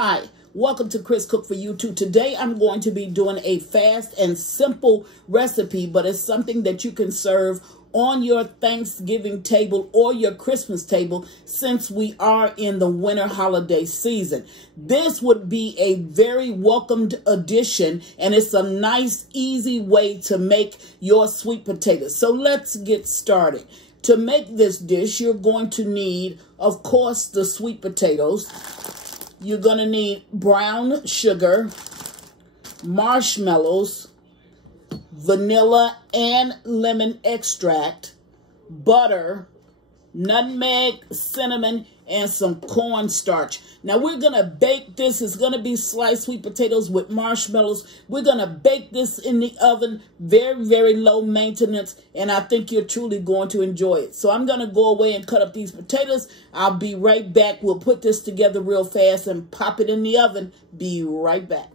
Hi, welcome to Chris Cook for YouTube. Today I'm going to be doing a fast and simple recipe, but it's something that you can serve on your Thanksgiving table or your Christmas table since we are in the winter holiday season. This would be a very welcomed addition, and it's a nice, easy way to make your sweet potatoes. So let's get started. To make this dish, you're going to need, of course, the sweet potatoes. You're going to need brown sugar, marshmallows, vanilla and lemon extract, butter, nutmeg, cinnamon, and some cornstarch. Now we're going to bake this. It's going to be sliced sweet potatoes with marshmallows. We're going to bake this in the oven, very, very low maintenance, and I think you're truly going to enjoy it. So I'm going to go away and cut up these potatoes. I'll be right back. We'll put this together real fast and pop it in the oven. Be right back.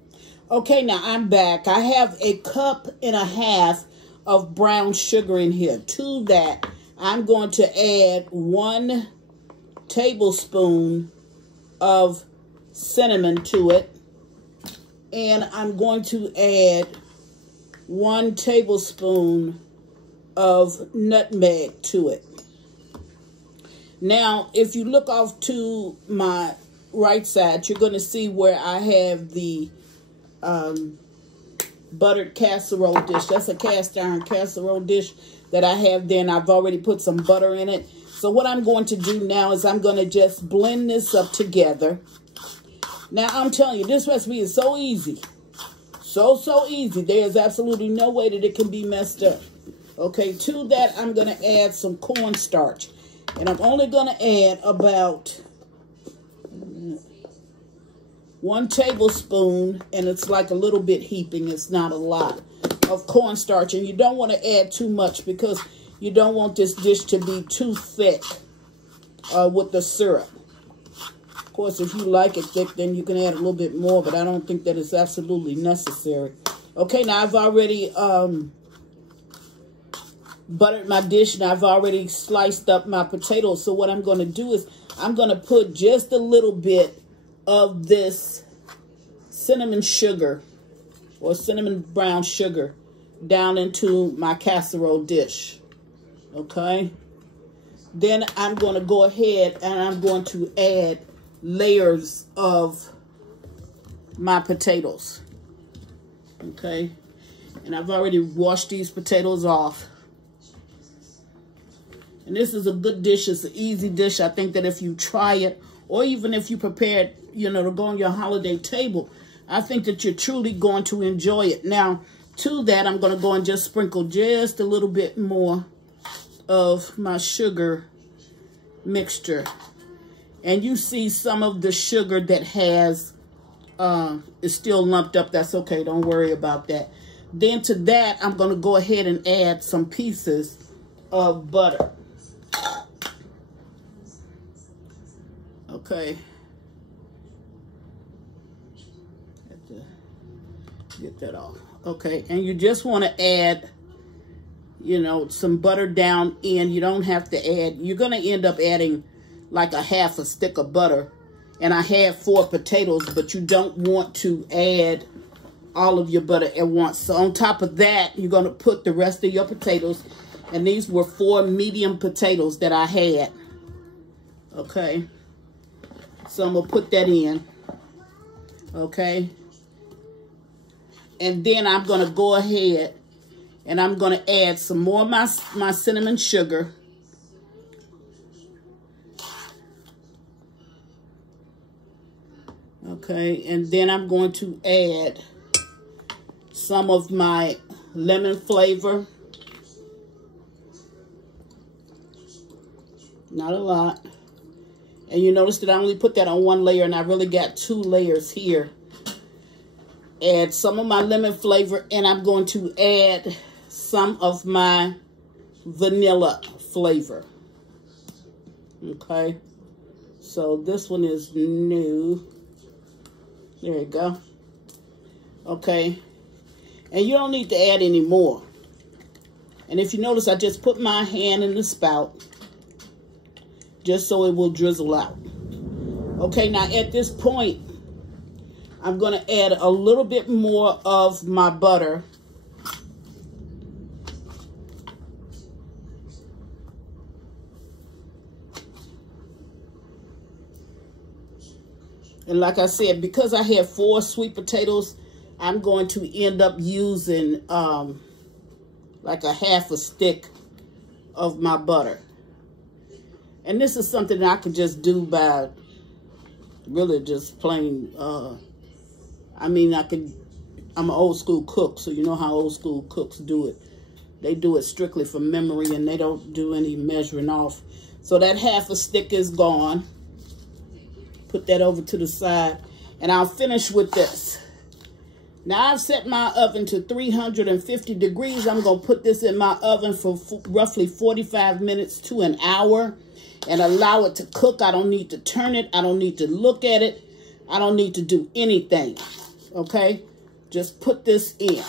Okay, now I'm back. I have a cup and a half of brown sugar in here. To that, I'm going to add 1 tablespoon of cinnamon to it. And I'm going to add 1 tablespoon of nutmeg to it. Now, if you look off to my right side, you're going to see where I have the buttered casserole dish. That's a cast iron casserole dish that I have there, and I've already put some butter in it. So what I'm going to do now is I'm going to just blend this up together. Now I'm telling you, this recipe is so easy. So easy. There's absolutely no way that it can be messed up. Okay, to that I'm going to add some cornstarch. And I'm only going to add about 1 tablespoon, and it's like a little bit heaping. It's not a lot of cornstarch, and you don't want to add too much because you don't want this dish to be too thick with the syrup. Of course, if you like it thick, then you can add a little bit more, but I don't think that it's absolutely necessary. Okay, now I've already buttered my dish, and I've already sliced up my potatoes. So what I'm going to do is I'm going to put just a little bit of this cinnamon sugar or cinnamon brown sugar down into my casserole dish. Okay, then I'm going to go ahead and I'm going to add layers of my potatoes. Okay, and I've already washed these potatoes off. And this is a good dish. It's an easy dish. I think that if you try it, or even if you prepare it, you know, to go on your holiday table, I think that you're truly going to enjoy it. Now, to that, I'm going to go and just sprinkle just a little bit more of my sugar mixture. And you see some of the sugar that has, is still lumped up. That's okay. Don't worry about that. Then to that, I'm going to go ahead and add some pieces of butter. Okay. Have to get that off. Okay, and you just want to add, you know, some butter down in. You don't have to add, you're going to end up adding like a half a stick of butter. And I have 4 potatoes, but you don't want to add all of your butter at once. So on top of that, you're going to put the rest of your potatoes. And these were 4 medium potatoes that I had. Okay. So I'm going to put that in. Okay. And then I'm going to go ahead and I'm going to add some more of my cinnamon sugar. Okay. And then I'm going to add some of my lemon flavor. Not a lot. And you notice that I only put that on 1 layer, and I really got 2 layers here. Add some of my lemon flavor, and I'm going to add some of my vanilla flavor. Okay. So this one is new. There you go. Okay. And you don't need to add any more. And if you notice, I just put my hand in the spout just so it will drizzle out. Okay, now at this point, I'm going to add a little bit more of my butter. And like I said, because I have 4 sweet potatoes, I'm going to end up using like a half a stick of my butter. And this is something that I could just do by really just plain, I mean, I'm an old school cook, so you know how old school cooks do it. They do it strictly from memory, and they don't do any measuring off. So that half a stick is gone. Put that over to the side, and I'll finish with this. Now I've set my oven to 350 degrees. I'm going to put this in my oven for roughly 45 minutes to an hour and allow it to cook. I don't need to turn it. I don't need to look at it. I don't need to do anything. Okay? Just put this in.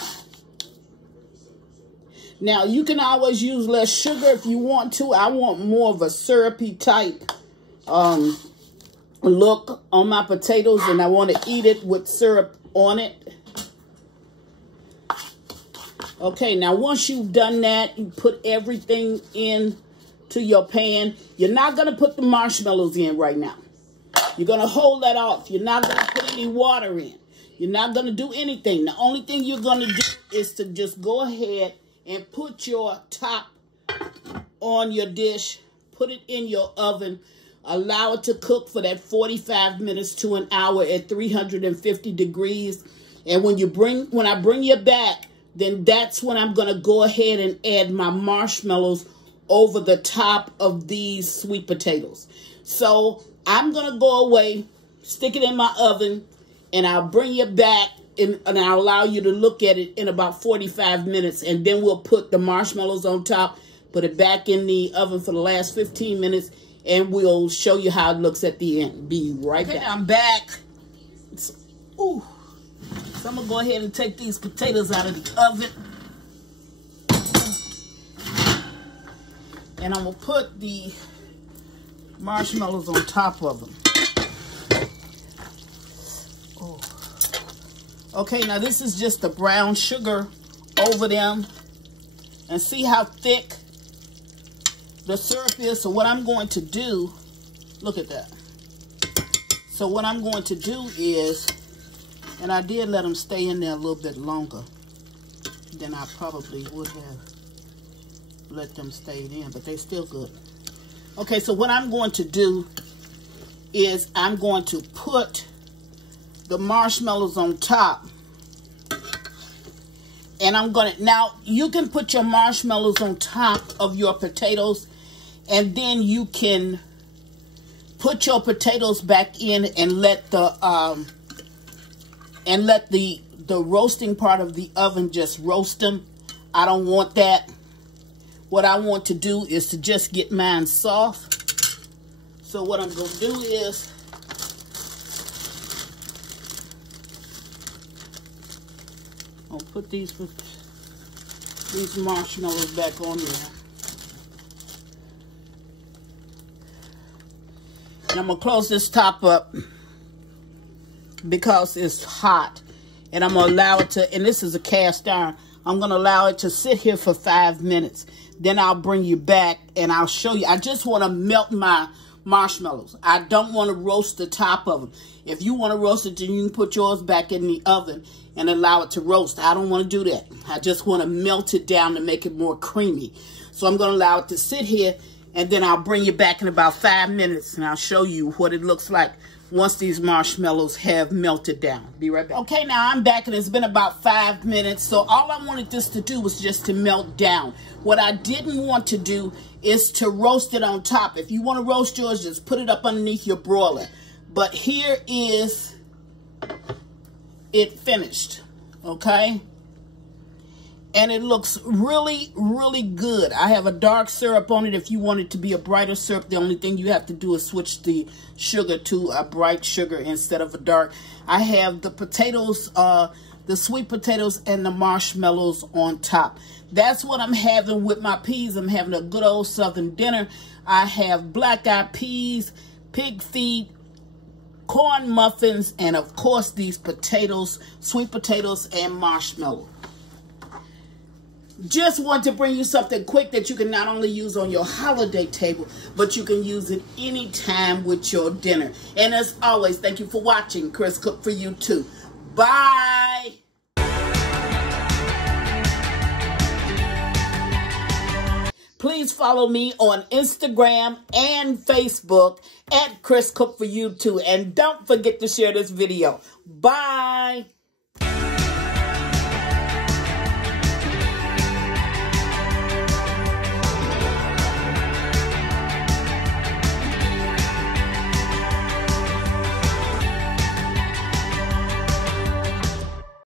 Now you can always use less sugar if you want to. I want more of a syrupy type look on my potatoes, and I want to eat it with syrup on it. Okay, now once you've done that, you put everything in to your pan. You're not going to put the marshmallows in right now. You're going to hold that off. You're not going to put any water in. You're not going to do anything. The only thing you're going to do is to just go ahead and put your top on your dish. Put it in your oven. Allow it to cook for that 45 minutes to an hour at 350 degrees. And when I bring you back, then that's when I'm going to go ahead and add my marshmallows over the top of these sweet potatoes. So I'm going to go away, stick it in my oven, and I'll bring you back and I'll allow you to look at it in about 45 minutes. And then we'll put the marshmallows on top, put it back in the oven for the last 15 minutes, and we'll show you how it looks at the end. Be right back. I'm back. Ooh. So I'm going to go ahead and take these potatoes out of the oven. And I'm going to put the marshmallows on top of them. Oh. Okay, now this is just the brown sugar over them. And see how thick the syrup is. So what I'm going to do, look at that. So what I'm going to do is, and I did let them stay in there a little bit longer than I probably would have let them stay in, but they're still good. Okay, so what I'm going to do is I'm going to put the marshmallows on top. And I'm going to, now you can put your marshmallows on top of your potatoes, and then you can put your potatoes back in and let the roasting part of the oven just roast them. I don't want that. What I want to do is to just get mine soft. So what I'm going to do is I'll put these marshmallows back on there. And I'm going to close this top up because it's hot. And I'm going to allow it to, and this is a cast iron, I'm going to allow it to sit here for 5 minutes. Then I'll bring you back and I'll show you. I just want to melt my marshmallows. I don't want to roast the top of them. If you want to roast it, then you can put yours back in the oven and allow it to roast. I don't want to do that. I just want to melt it down to make it more creamy. So I'm going to allow it to sit here, and then I'll bring you back in about 5 minutes and I'll show you what it looks like once these marshmallows have melted down. Be right back. Okay, now I'm back and it's been about 5 minutes. So all I wanted this to do was just to melt down. What I didn't want to do is to roast it on top. If you want to roast yours, just put it up underneath your broiler. But here is it finished, okay? And it looks really, really good. I have a dark syrup on it. If you want it to be a brighter syrup, the only thing you have to do is switch the sugar to a bright sugar instead of a dark. I have the potatoes, the sweet potatoes and the marshmallows on top. That's what I'm having with my peas. I'm having a good old Southern dinner. I have black-eyed peas, pig feet, corn muffins, and of course these potatoes, sweet potatoes and marshmallows. Just want to bring you something quick that you can not only use on your holiday table, but you can use it anytime with your dinner. And as always, thank you for watching. Chris Cook for you too. Bye. Please follow me on Instagram and Facebook at Chris Cook for you too. And don't forget to share this video. Bye.